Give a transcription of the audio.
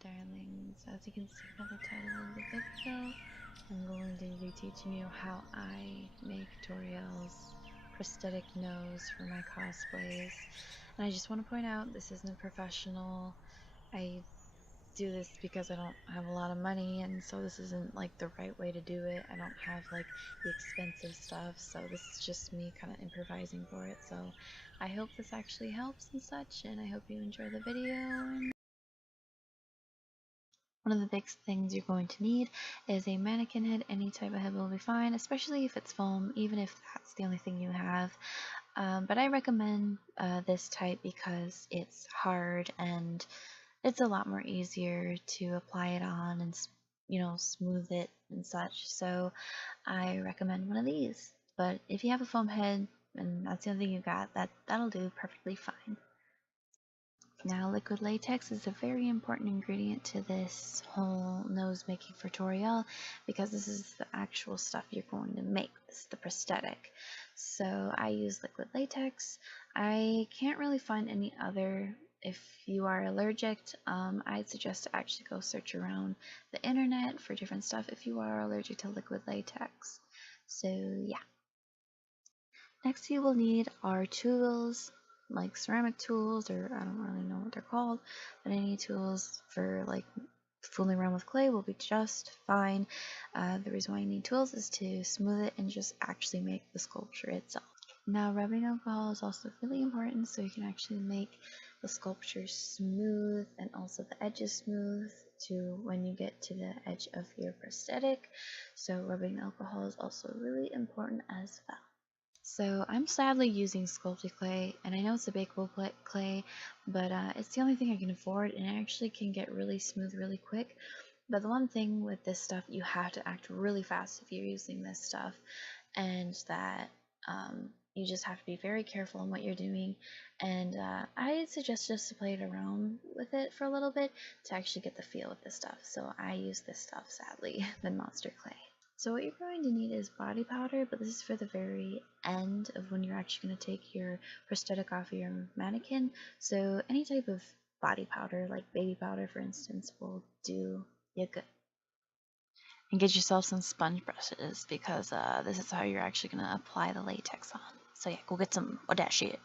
darlings, as you can see by the title of the video, I'm going to be teaching you how I make Toriel's prosthetic nose for my cosplays. And I just want to point out, this isn't professional. I do this because I don't have a lot of money, and so this isn't like the right way to do it. I don't have like the expensive stuff, so this is just me kind of improvising for it. So I hope this actually helps and such, and I hope you enjoy the video. One of the big things you're going to need is a mannequin head. Any type of head will be fine, especially if it's foam, even if that's the only thing you have. But I recommend this type because it's hard and it's a lot more easier to apply it on and smooth it and such. So I recommend one of these. But if you have a foam head and that's the only thing you got, that'll do perfectly fine. Now, liquid latex is a very important ingredient to this whole nose making for Toriel because this is the actual stuff you're going to make. This is the prosthetic. So I use liquid latex. I can't really find any other. If you are allergic, I'd suggest to actually go search around the internet for different stuff if you are allergic to liquid latex. So yeah. Next you will need our tools, like ceramic tools, or I don't really know what they're called, but any tools for like fooling around with clay will be just fine. The reason why you need tools is to smooth it and just actually make the sculpture itself. Now, rubbing alcohol is also really important, so you can actually make the sculpture smooth and also the edges smooth to when you get to the edge of your prosthetic. So rubbing alcohol is also really important as well. So I'm sadly using sculpted clay, and I know it's a bakeable clay, but it's the only thing I can afford, and it actually can get really smooth really quick. But the one thing with this stuff, you have to act really fast if you're using this stuff, and that you just have to be very careful in what you're doing. And I suggest just to play it around with it for a little bit to actually get the feel of this stuff. So I use this stuff, sadly, the monster clay. So what you're going to need is body powder, but this is for the very end of when you're actually going to take your prosthetic off of your mannequin. So any type of body powder, like baby powder for instance, will do you good. And get yourself some sponge brushes because this is how you're actually going to apply the latex on. So yeah, go get some of that shit.